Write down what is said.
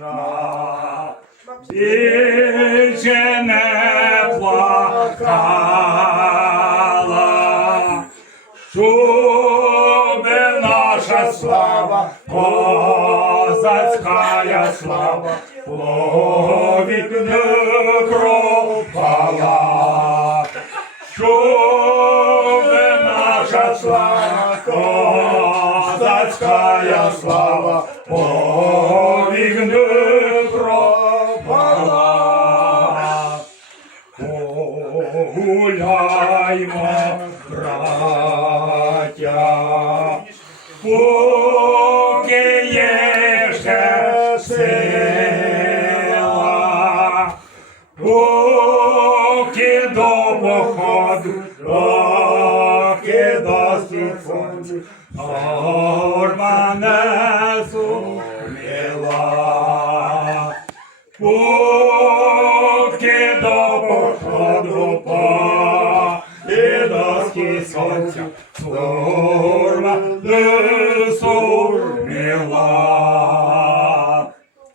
Україна більше не плакала, щоби наша слава, козацька слава, повік не кропала, щоби наша слава, козацька слава, Погуляймо, браття, поки є ще сила, поки до походу, поки до сходу, горма не суміла. Поки до походу доски сонця сурма не суміла.